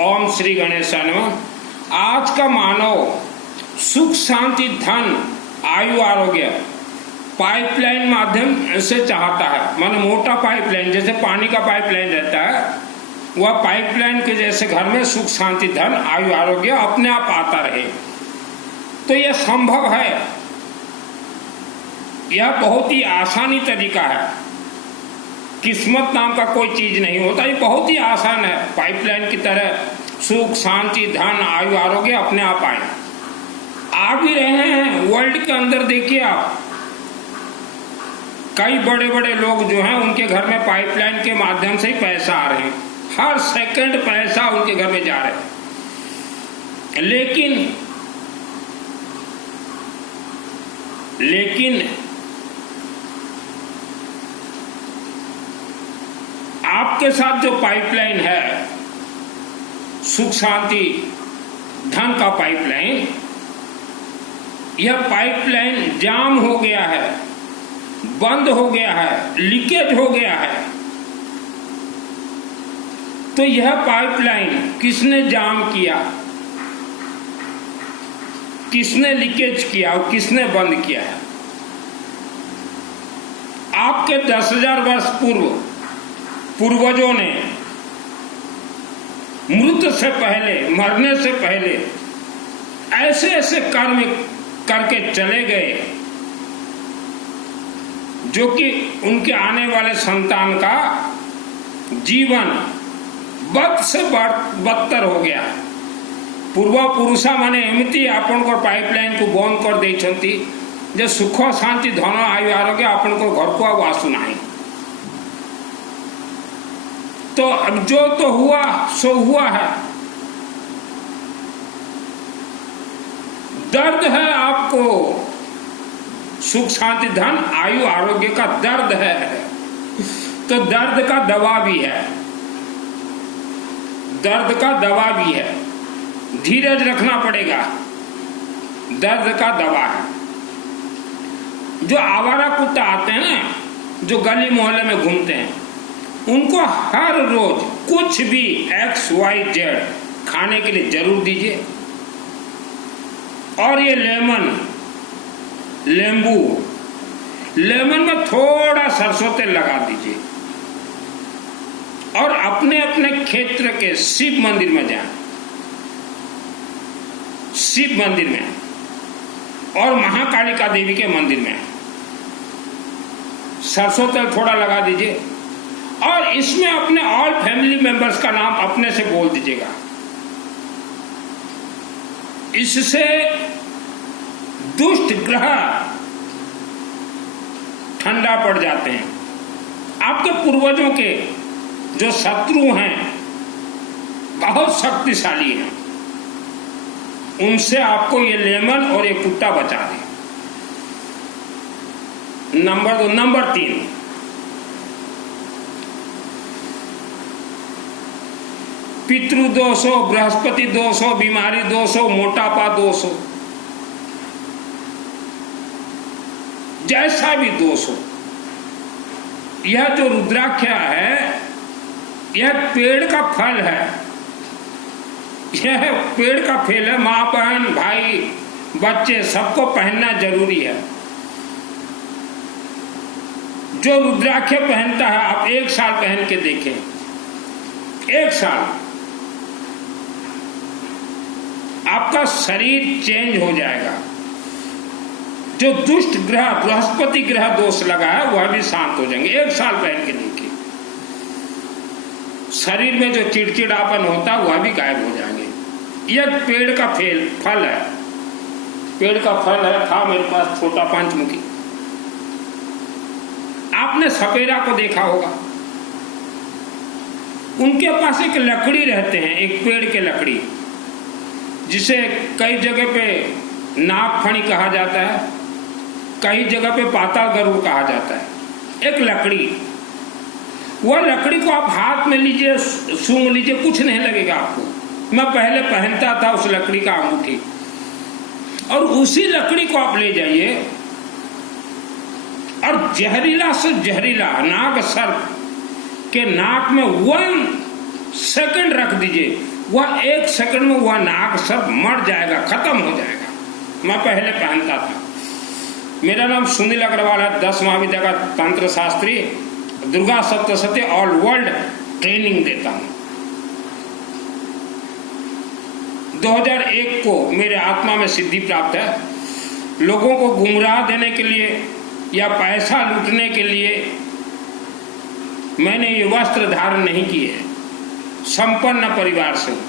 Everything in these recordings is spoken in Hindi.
ओम श्री गणेशाय नमः। आज का मानव सुख शांति धन आयु आरोग्य पाइपलाइन माध्यम से चाहता है। माने मोटा पाइपलाइन, जैसे पानी का पाइपलाइन रहता है, वह पाइपलाइन के जैसे घर में सुख शांति धन आयु आरोग्य अपने आप आता रहे। तो यह संभव है, यह बहुत ही आसानी तरीका है। किस्मत नाम का कोई चीज नहीं होता, ये बहुत ही आसान है। पाइपलाइन की तरह सुख शांति धन आयु आरोग्य अपने आप आए, आ भी रहे हैं। वर्ल्ड के अंदर देखिए आप, कई बड़े बड़े लोग जो हैं उनके घर में पाइपलाइन के माध्यम से ही पैसा आ रहे हैं। हर सेकंड पैसा उनके घर में जा रहा है। लेकिन आपके साथ जो पाइपलाइन है, सुख शांति धन का पाइपलाइन, यह पाइपलाइन जाम हो गया है, बंद हो गया है, लीकेज हो गया है। तो यह पाइपलाइन किसने जाम किया, किसने लीकेज किया और किसने बंद किया है? आपके 10,000 वर्ष पूर्वजों ने मृत्यु से पहले, मरने से पहले ऐसे ऐसे कर्म करके चले गए जो कि उनके आने वाले संतान का जीवन बद से बदतर हो गया। पूर्व पुरुषा माने एमती आपण को पाइपलाइन को बंद कर देछंती जे सुख शांति धन आयु आरोग्य आपण को घर को अब आसु नहीं। तो अब जो तो हुआ सो हुआ है। दर्द है आपको, सुख शांति धन आयु आरोग्य का दर्द है, तो दर्द का दवा भी है, दर्द का दवा भी है। धीरज रखना पड़ेगा, दर्द का दवा है। जो आवारा कुत्ता आते हैं ना, जो गली मोहल्ले में घूमते हैं, उनको हर रोज कुछ भी XYZ खाने के लिए जरूर दीजिए। और ये लेमन में थोड़ा सरसों तेल लगा दीजिए और अपने अपने क्षेत्र के शिव मंदिर में जाएं, शिव मंदिर में और महाकालिका देवी के मंदिर में सरसों तेल थोड़ा लगा दीजिए और इसमें अपने ऑल फैमिली मेंबर्स का नाम अपने से बोल दीजिएगा। इससे दुष्ट ग्रह ठंडा पड़ जाते हैं। आपके पूर्वजों के जो शत्रु हैं, बहुत शक्तिशाली हैं, उनसे आपको ये लेमन और ये कुत्ता बचा दे। नंबर 2। नंबर 3, पितृ दोष हो, बृहस्पति दोष हो, बीमारी दोष हो, मोटापा दोष हो, जैसा भी दोष हो, यह जो रुद्राक्ष है, यह पेड़ का फल है, यह पेड़ का फल है। माँ बहन भाई बच्चे सबको पहनना जरूरी है। जो रुद्राक्ष पहनता है, आप 1 साल पहन के देखें, 1 साल आपका शरीर चेंज हो जाएगा। जो दुष्ट ग्रह बृहस्पति ग्रह दोष लगा है वह भी शांत हो जाएंगे। 1 साल पहन के देखिए, शरीर में जो चिड़चिड़ापन होता है वह भी गायब हो जाएंगे। यह पेड़ का फल है, पेड़ का फल है। था मेरे पास छोटा पंचमुखी, आपने सपेरा को देखा होगा, उनके पास एक लकड़ी रहते हैं, एक पेड़ के लकड़ी, जिसे कई जगह पे नागफणी कहा जाता है, कई जगह पे पाताल गरुड़ कहा जाता है। एक लकड़ी, वह लकड़ी को आप हाथ में लीजिए, सूंघ लीजिए, कुछ नहीं लगेगा आपको। मैं पहले पहनता था उस लकड़ी का अंगूठी, और उसी लकड़ी को आप ले जाइए और जहरीला से जहरीला नाग सर्प के नाक में 1 सेकंड रख दीजिए, वह 1 सेकंड में वह नाग सब मर जाएगा, खत्म हो जाएगा। मैं पहले पहनता था। मेरा नाम सुनील अग्रवाल है, 10 महाविद्या का तंत्र Shastri, Durga Saptashati all world training देता हूं। 2001 को मेरे आत्मा में सिद्धि प्राप्त है। लोगों को गुमराह देने के लिए या पैसा लूटने के लिए मैंने ये वस्त्र धारण नहीं किए हैं। संपन्न परिवार से हूं।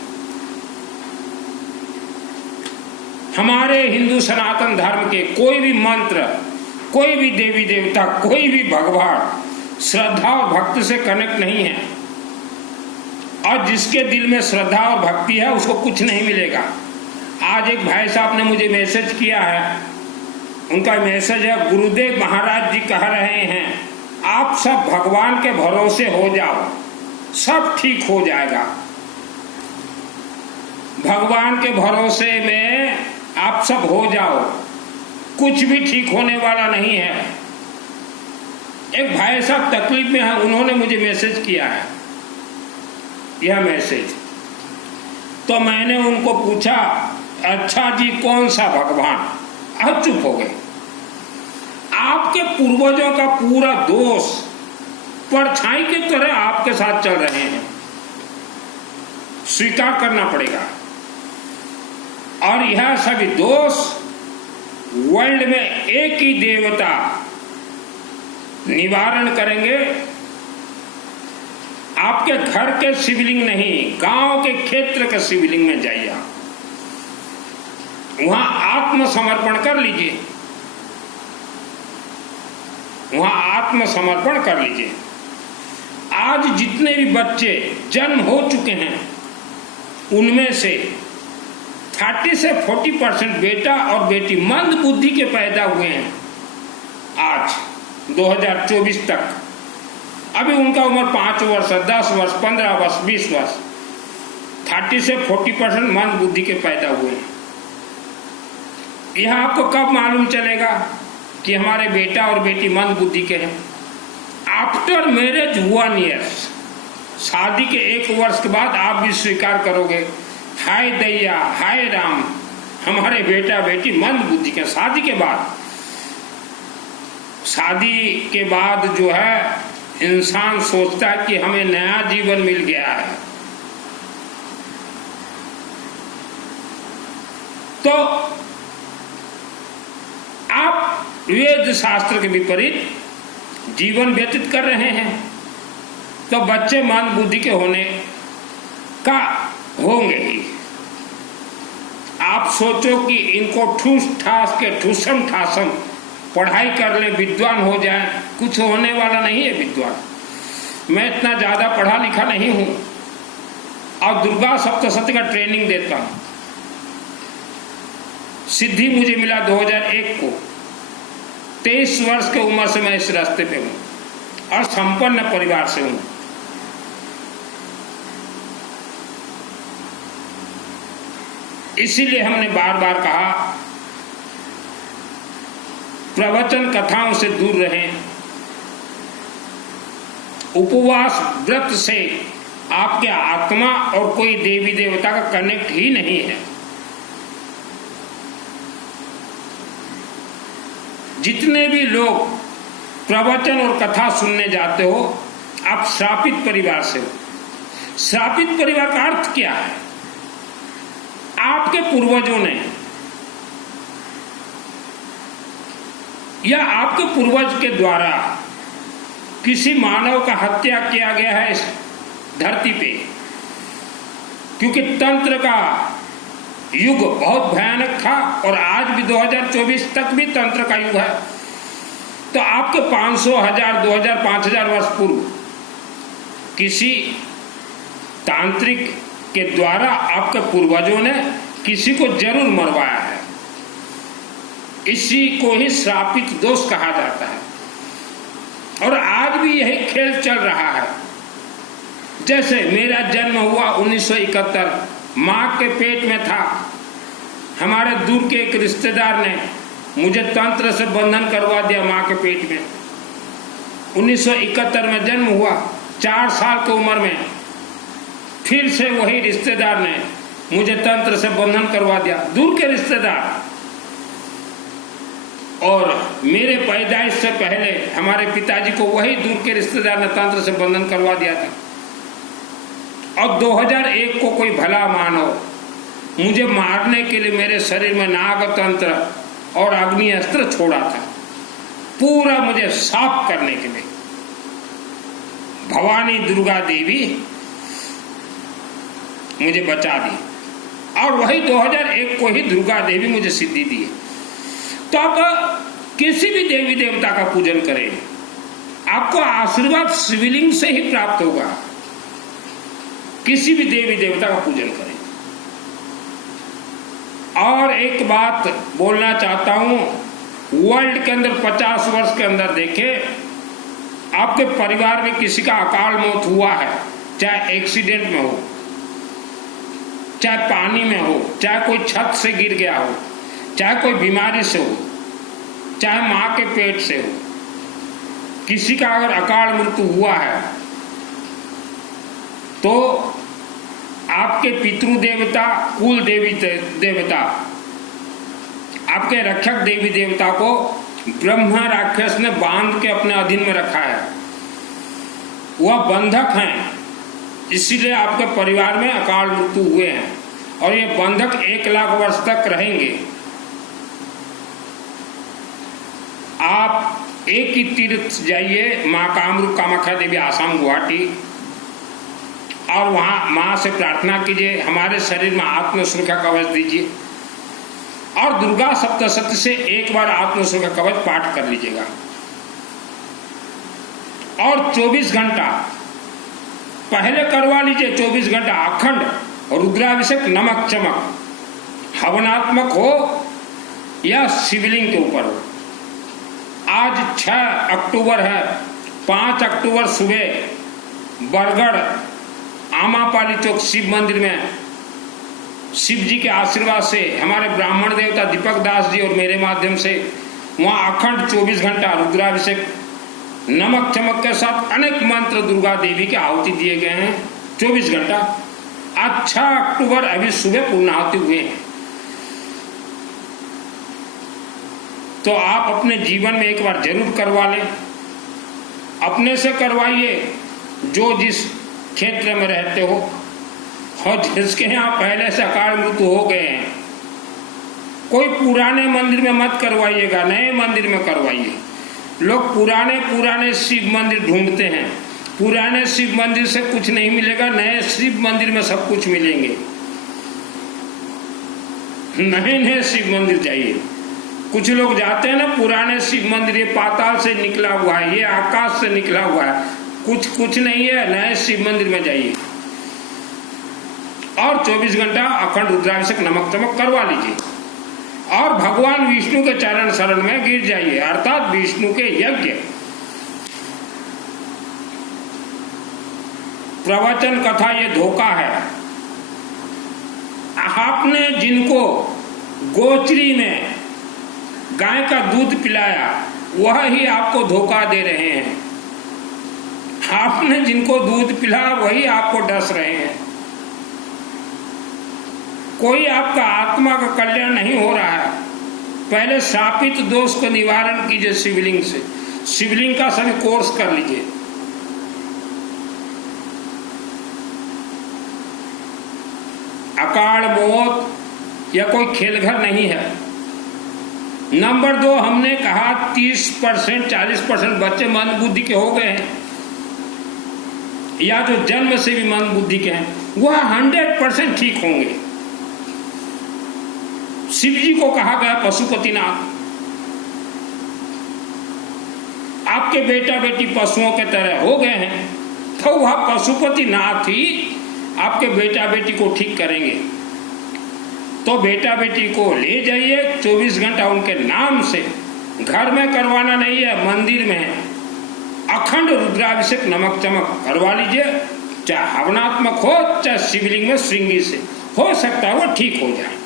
हमारे हिंदू सनातन धर्म के कोई भी मंत्र, कोई भी देवी देवता, कोई भी भगवान श्रद्धा और भक्ति से कनेक्ट नहीं है। और जिसके दिल में श्रद्धा और भक्ति है उसको कुछ नहीं मिलेगा। आज एक भाई साहब ने मुझे मैसेज किया है, उनका मैसेज है, गुरुदेव महाराज जी कह रहे हैं आप सब भगवान के भरोसे हो जाओ, सब ठीक हो जाएगा। भगवान के भरोसे में आप सब हो जाओ, कुछ भी ठीक होने वाला नहीं है। एक भाई साहब तकलीफ में है, उन्होंने मुझे मैसेज किया है, यह मैसेज। तो मैंने उनको पूछा, अच्छा जी कौन सा भगवान? अब चुप हो गए। आपके पूर्वजों का पूरा दोष परछाई की तरह आपके साथ चल रहे हैं, स्वीकार करना पड़ेगा। और यह सभी दोष वर्ल्ड में एक ही देवता निवारण करेंगे। आपके घर के शिवलिंग नहीं, गांव के क्षेत्र के शिवलिंग में जाइए, वहां आत्मसमर्पण कर लीजिए, वहां आत्मसमर्पण कर लीजिए। आज जितने भी बच्चे जन्म हो चुके हैं उनमें से 30 से 40% बेटा और बेटी मंद बुद्धि के पैदा हुए हैं। आज 2024 तक अभी उनका उम्र 5 वर्ष, 10 वर्ष, 15 वर्ष, 20 वर्ष, 30 से 40% मंद बुद्धि के पैदा हुए हैं। यह आपको कब मालूम चलेगा कि हमारे बेटा और बेटी मंद बुद्धि के हैं? आफ्टर मैरिज 1 ईयर, शादी के 1 वर्ष के बाद आप भी स्वीकार करोगे, हाय दैया हाय राम, हमारे बेटा बेटी मंद बुद्धि के। शादी के बाद जो है इंसान सोचता है कि हमें नया जीवन मिल गया है। तो आप वेद शास्त्र के विपरीत जीवन व्यतीत कर रहे हैं, तो बच्चे मंद बुद्धि के होने का होंगे ही। आप सोचो कि इनको ठूस ठास के ठूसम ठासम पढ़ाई कर ले, विद्वान हो जाए, कुछ होने वाला नहीं है विद्वान। मैं इतना ज्यादा पढ़ा लिखा नहीं हूं और दुर्गा सप्तशती का ट्रेनिंग देता हूं। सिद्धि मुझे मिला 2001 को, 23 वर्ष की उम्र से मैं इस रास्ते पे हूं और संपन्न परिवार से हूं। इसीलिए हमने बार बार कहा प्रवचन कथाओं से दूर रहें। उपवास व्रत से आपके आत्मा और कोई देवी देवता का कनेक्ट ही नहीं है। जितने भी लोग प्रवचन और कथा सुनने जाते हो, आप श्रापित परिवार से हो। श्रापित परिवार का अर्थ क्या है? आपके पूर्वजों ने या आपके पूर्वज के द्वारा किसी मानव का हत्या किया गया है इस धरती पे, क्योंकि तंत्र का युग बहुत भयानक था और आज भी 2024 तक भी तंत्र का युग है। तो आपके 500, 1000, 2000, 5000 वर्ष पूर्व किसी तांत्रिक के द्वारा आपके पूर्वजों ने किसी को जरूर मरवाया है। इसी को ही श्रापित दोष कहा जाता है और आज भी यही खेल चल रहा है। जैसे मेरा जन्म हुआ 1971, माँ के पेट में था। हमारे दूर के एक रिश्तेदार ने मुझे तंत्र से बंधन करवा दिया माँ के पेट में। 1971 में जन्म हुआ, 4 साल की उम्र में फिर से वही रिश्तेदार ने मुझे तंत्र से बंधन करवा दिया, दूर के रिश्तेदार। और मेरे पैदाइश से पहले हमारे पिताजी को वही दूर के रिश्तेदार ने तंत्र से बंधन करवा दिया था। और 2001 को कोई भला मानव मुझे मारने के लिए मेरे शरीर में नाग तंत्र और अग्नि अस्त्र छोड़ा था, पूरा मुझे साफ करने के लिए। भवानी दुर्गा देवी मुझे बचा दी और वही 2001 को ही दुर्गा देवी मुझे सिद्धि दी। तो आप किसी भी देवी देवता का पूजन करें, आपको आशीर्वाद शिवलिंग से ही प्राप्त होगा। किसी भी देवी देवता का पूजन करें। और एक बात बोलना चाहता हूं, वर्ल्ड के अंदर 50 वर्ष के अंदर देखें, आपके परिवार में किसी का अकाल मौत हुआ है, चाहे एक्सीडेंट में हो, चाहे पानी में हो, चाहे कोई छत से गिर गया हो, चाहे कोई बीमारी से हो, चाहे मां के पेट से हो, किसी का अगर अकाल मृत्यु हुआ है तो आपके पितृ देवता, कुल देवी देवता, आपके रक्षक देवी देवता को ब्रह्मा राक्षस ने बांध के अपने अधीन में रखा है। वह बंधक हैं, इसीलिए आपके परिवार में अकाल मृत्यु हुए हैं और ये बंधक 1 लाख वर्ष तक रहेंगे। आप एक ही तीर्थ जाइए, माँ कामरूप कामाख्या देवी आसाम गुवाहाटी, और वहां माँ से प्रार्थना कीजिए हमारे शरीर में आत्म सुरक्षा कवच दीजिए, और दुर्गा सप्तशती से एक बार आत्म सुरक्षा कवच पाठ कर लीजिएगा। और 24 घंटा पहले करवा लीजिए, 24 घंटा अखंड रुद्राभिषेक नमक चमक, हवनात्मक हो या शिवलिंग के ऊपर हो। आज 6 अक्टूबर है, 5 अक्टूबर सुबह बरगढ़ आमापाली चौक शिव मंदिर में शिव जी के आशीर्वाद से हमारे ब्राह्मण देवता दीपक दास जी और मेरे माध्यम से वहाँ अखंड 24 घंटा रुद्राभिषेक नमक चमक के साथ अनेक मंत्र दुर्गा देवी के आहुति दिए गए हैं। 24 घंटा। आज 6 अक्टूबर अभी सुबह पूर्णाहुति हुए हैं। तो आप अपने जीवन में एक बार जरूर करवा लें, अपने से करवाइए जो जिस क्षेत्र में रहते हो, और जिसके यहाँ पहले से अकाल मृत्यु हो गए हैं। कोई पुराने मंदिर में मत करवाइएगा, नए मंदिर में करवाइए। लोग पुराने शिव मंदिर ढूंढते हैं, पुराने शिव मंदिर से कुछ नहीं मिलेगा, नए शिव मंदिर में सब कुछ मिलेंगे। नए शिव मंदिर जाइए। कुछ लोग जाते हैं ना पुराने शिव मंदिर, ये पाताल से निकला हुआ है, ये आकाश से निकला हुआ है, कुछ नहीं है। नए शिव मंदिर में जाइए और 24 घंटा अखंड रुद्राभिषेक नमक चमक करवा लीजिए और भगवान विष्णु के चरण शरण में गिर जाइए, अर्थात विष्णु के यज्ञ। प्रवचन कथा ये धोखा है। आपने जिनको गोचरी में गाय का दूध पिलाया वह ही आपको धोखा दे रहे हैं। आपने जिनको दूध पिलाया वही आपको डस रहे हैं। कोई आपका आत्मा का कल्याण नहीं हो रहा है। पहले शापित दोष को निवारण कीजिए शिवलिंग से। शिवलिंग का सभी कोर्स कर लीजिए। अकाल मौत या कोई खेलघर नहीं है। नंबर 2, हमने कहा 30% 40% बच्चे मंद बुद्धि के हो गए हैं, या जो जन्म से भी मंद बुद्धि के हैं वह 100% ठीक होंगे। शिव जी को कहा गया पशुपतिनाथ। आपके बेटा बेटी पशुओं के तरह हो गए हैं, तो वह पशुपतिनाथ ही आपके बेटा बेटी को ठीक करेंगे। तो बेटा बेटी को ले जाइए, 24 घंटा उनके नाम से, घर में करवाना नहीं है, मंदिर में अखंड रुद्राभिषेक नमक चमक करवा लीजिए। चाहे हवनात्मक हो चाहे शिवलिंग में श्रृंगी से, हो सकता है वो ठीक हो जाए।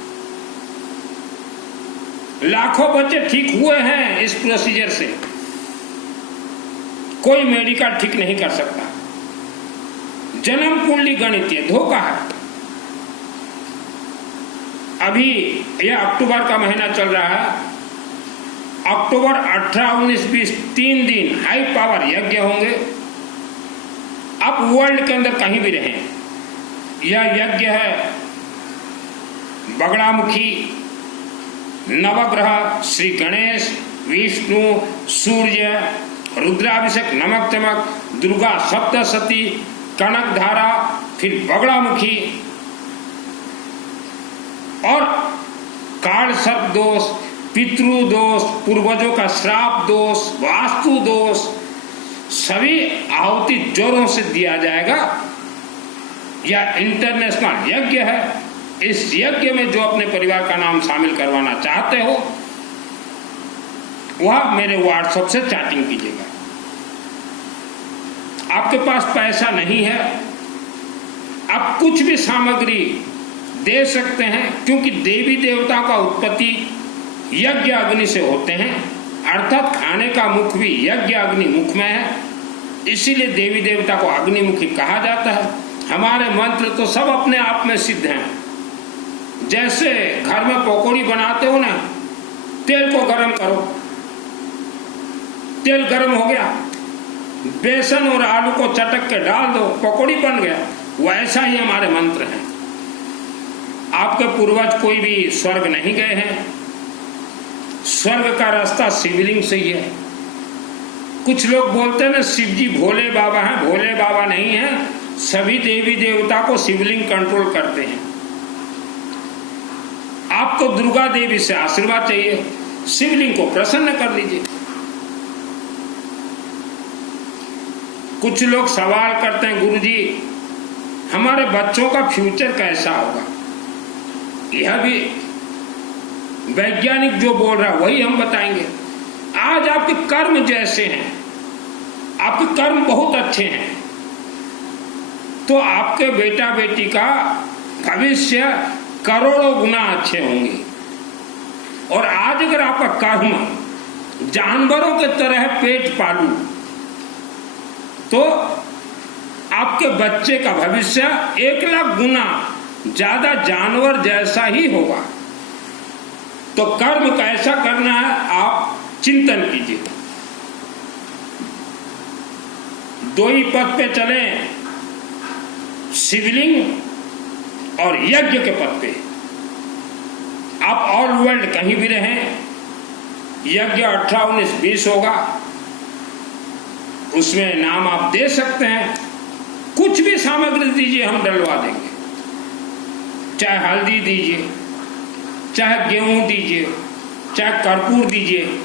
लाखों बच्चे ठीक हुए हैं इस प्रोसीजर से। कोई मेडिकल ठीक नहीं कर सकता। जन्म कुंडली गणितीय धोखा है। अभी यह अक्टूबर का महीना चल रहा है, अक्टूबर 18, 19, 20 3 दिन हाई पावर यज्ञ होंगे। आप वर्ल्ड के अंदर कहीं भी रहें, यह यज्ञ है बगड़ामुखी, नवग्रह, श्री गणेश, विष्णु, सूर्य, रुद्राभिषेक, नमक चमक, दुर्गा सप्तशती, कनक धारा, फिर बगड़ामुखी और काल सर्प दोष, पितृ दोष, पूर्वजों का श्राप दोष, वास्तु दोष, सभी आहुति जोरों से दिया जाएगा। यह इंटरनेशनल यज्ञ है। इस यज्ञ में जो अपने परिवार का नाम शामिल करवाना चाहते हो वह मेरे व्हाट्सएप से चैटिंग कीजिएगा। आपके पास पैसा नहीं है, आप कुछ भी सामग्री दे सकते हैं, क्योंकि देवी देवता का उत्पत्ति यज्ञ अग्नि से होते हैं, अर्थात खाने का मुख भी यज्ञ अग्नि मुख में है, इसीलिए देवी देवता को अग्निमुखी कहा जाता है। हमारे मंत्र तो सब अपने आप में सिद्ध हैं। जैसे घर में पकौड़ी बनाते हो ना, तेल को गरम करो, तेल गरम हो गया, बेसन और आलू को चटक के डाल दो, पकौड़ी बन गया। वैसा ही हमारे मंत्र हैं। आपके पूर्वज कोई भी स्वर्ग नहीं गए हैं, स्वर्ग का रास्ता शिवलिंग से ही है। कुछ लोग बोलते हैं ना शिव जी भोले बाबा हैं, भोले बाबा नहीं है, सभी देवी देवता को शिवलिंग कंट्रोल करते हैं। आपको दुर्गा देवी से आशीर्वाद चाहिए, शिवलिंग को प्रसन्न कर लीजिए। कुछ लोग सवाल करते हैं गुरुजी हमारे बच्चों का फ्यूचर कैसा होगा। यह भी वैज्ञानिक जो बोल रहा है वही हम बताएंगे। आज आपके कर्म जैसे हैं, आपके कर्म बहुत अच्छे हैं, तो आपके बेटा बेटी का भविष्य करोड़ों गुना अच्छे होंगे। और आज अगर आपका कर्म जानवरों के तरह पेट पालू, तो आपके बच्चे का भविष्य 1,00,000 गुना ज्यादा जानवर जैसा ही होगा। तो कर्म कैसा करना है आप चिंतन कीजिए। दो ही पथ पे चले, शिवलिंग और यज्ञ के पथ पे। आप ऑल वर्ल्ड कहीं भी रहें, यज्ञ 18, 19, 20 होगा, उसमें नाम आप दे सकते हैं। कुछ भी सामग्री दीजिए, हम डलवा देंगे। चाहे हल्दी दीजिए, चाहे गेहूं दीजिए, चाहे कर्पूर दीजिए,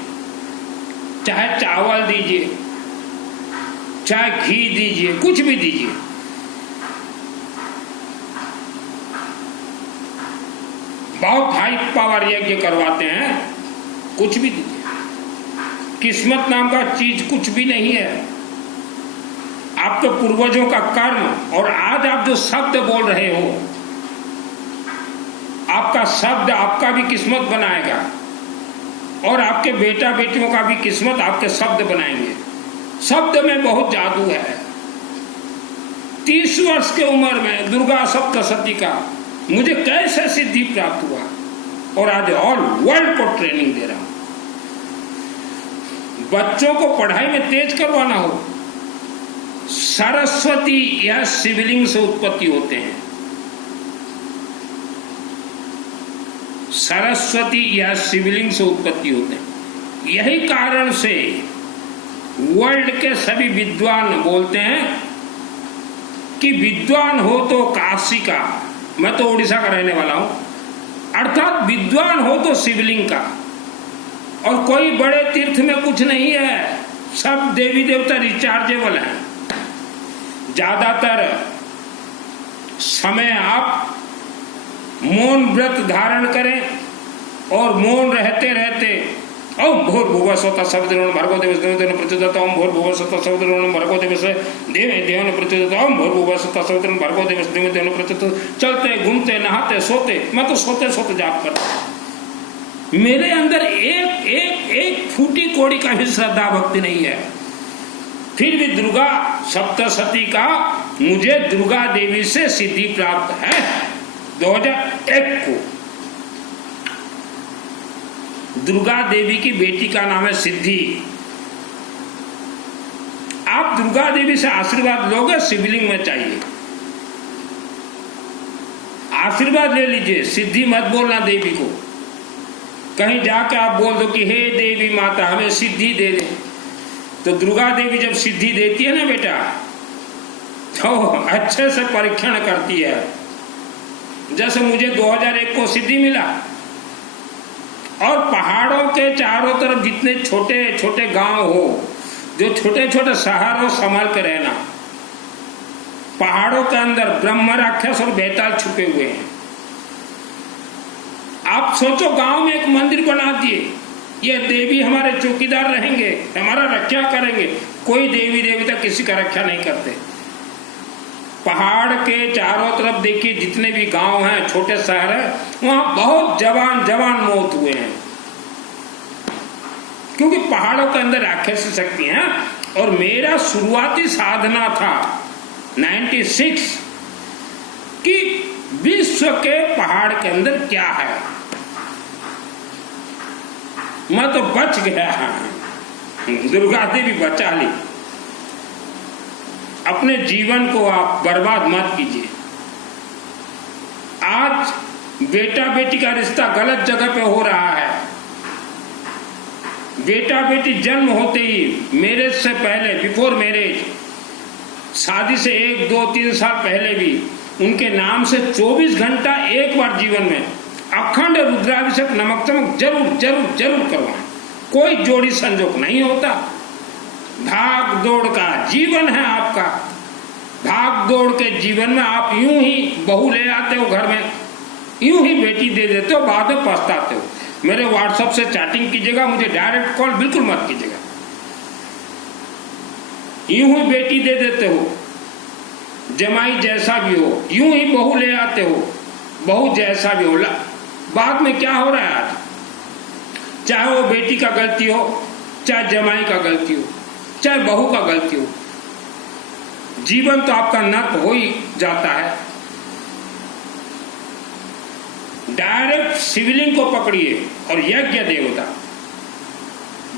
चाहे चावल दीजिए, चाहे घी दीजिए, कुछ भी दीजिए। बहुत हाई पावर यज्ञ करवाते हैं, कुछ भी दीजिए। किस्मत नाम का चीज कुछ भी नहीं है। आपके पूर्वजों का कर्म और आज आप जो शब्द बोल रहे हो, आपका शब्द आपका भी किस्मत बनाएगा और आपके बेटा बेटियों का भी किस्मत आपके शब्द बनाएंगे। शब्द में बहुत जादू है। 30 वर्ष की उम्र में दुर्गा सप्तशती का मुझे कैसे सिद्धि प्राप्त हुआ और आज ऑल वर्ल्ड को ट्रेनिंग दे रहा हूं। बच्चों को पढ़ाई में तेज करवाना हो, सरस्वती या शिवलिंग से उत्पत्ति होते हैं। सरस्वती या शिवलिंग से उत्पत्ति होते हैं। यही कारण से वर्ल्ड के सभी विद्वान बोलते हैं कि विद्वान हो तो काशी का, मैं तो उड़ीसा का रहने वाला हूं, अर्थात विद्वान हो तो शिवलिंग का। और कोई बड़े तीर्थ में कुछ नहीं है, सब देवी देवता रिचार्जेबल हैं। ज्यादातर समय आप मौन व्रत धारण करें और मौन रहते रहते ओम भूर्भुवः स्वतः सवितुर्वरेण्यं भर्गो देवस्य धीमहि प्रचोदयात्, ओम भूर्भुवः स्वतः सवितुर्वरेण्यं भर्गो देवस्य धीमहि प्रचोदयात्, ओम भूर्भुवः स्वतः सवितुर्वरेण्यं भर्गो देवस्य धीमहि प्रचोदयात्। चलते घूमते नहाते सोते, मैं तो सोते सोते जाप करता। मेरे अंदर एक फूटी कोड़ी का भी श्रद्धा भक्ति नहीं है, फिर भी दुर्गा सप्तशती का मुझे दुर्गा देवी से सिद्धि प्राप्त है। 2001 को दुर्गा देवी की बेटी का नाम है सिद्धि। आप दुर्गा देवी से आशीर्वाद लोगे, शिवलिंग में चाहिए, आशीर्वाद ले लीजिए। सिद्धि मत बोलना देवी को। कहीं जाके आप बोल दो कि हे देवी माता हमें सिद्धि दे दे, तो दुर्गा देवी जब सिद्धि देती है ना बेटा, तो अच्छे से परीक्षण करती है। जैसे मुझे 2001 को सिद्धि मिला, और पहाड़ों के चारों तरफ जितने छोटे छोटे गांव हो, जो छोटे छोटे शहर हो, संभाल के रहना। पहाड़ों के अंदर ब्रह्म राक्षस और बेताल छुपे हुए हैं। आप सोचो, गांव में एक मंदिर बना दिए, ये देवी हमारे चौकीदार रहेंगे, हमारा रक्षा करेंगे। कोई देवी देवता किसी का रक्षा नहीं करते। पहाड़ के चारों तरफ देखिए जितने भी गांव हैं, छोटे शहर हैं, वहां बहुत जवान जवान मौत हुए हैं, क्योंकि पहाड़ों के अंदर राक्षस शक्ति हैं। और मेरा शुरुआती साधना था 96 कि विश्व के पहाड़ के अंदर क्या है। मैं तो बच गया, दुर्गा देवी बचा ली। अपने जीवन को आप बर्बाद मत कीजिए। आज बेटा बेटी का रिश्ता गलत जगह पे हो रहा है। बेटा बेटी जन्म होते ही, मैरिज से पहले, बिफोर मैरिज, शादी से 1, 2, 3 साल पहले भी उनके नाम से 24 घंटा एक बार जीवन में अखंड रुद्राभिषेक नमक चमक जरूर जरूर जरूर करवाएं। कोई जोड़ी संजोग नहीं होता। भाग दौड़ का जीवन है आपका। भाग दौड़ के जीवन में आप यूं ही बहू ले आते हो घर में, यूं ही बेटी दे देते हो, बाद में पछताते हो। मेरे व्हाट्सएप से चैटिंग कीजिएगा, मुझे डायरेक्ट कॉल बिल्कुल मत कीजिएगा। यूं ही बेटी दे देते हो, जमाई जैसा भी हो, यूं ही बहू ले आते हो, बहू जैसा भी हो। बाद में क्या हो रहा है आज, चाहे वो बेटी का गलती हो, चाहे जमाई का गलती हो, चाहे बहू का गलती हो, जीवन तो आपका नर्क हो ही जाता है। डायरेक्ट शिवलिंग को पकड़िए और यज्ञ देवता।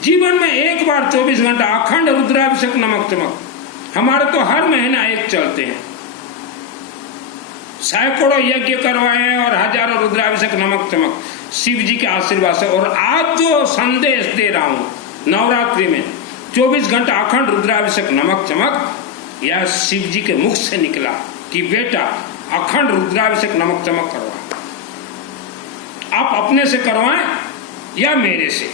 जीवन में एक बार 24 घंटा अखंड रुद्राभिषेक नमक चमक। हमारे तो हर महीना एक चलते हैं, सैकड़ों यज्ञ करवाए हैं और हजारों रुद्राभिषेक नमक चमक शिव जी के आशीर्वाद से। और आज जो संदेश दे रहा हूं नवरात्रि में 24 घंटा अखंड रुद्राभिषेक नमक चमक, यह शिव जी के मुख से निकला कि बेटा अखंड रुद्राभिषेक नमक चमक करवा। आप अपने से करवाएं या मेरे से।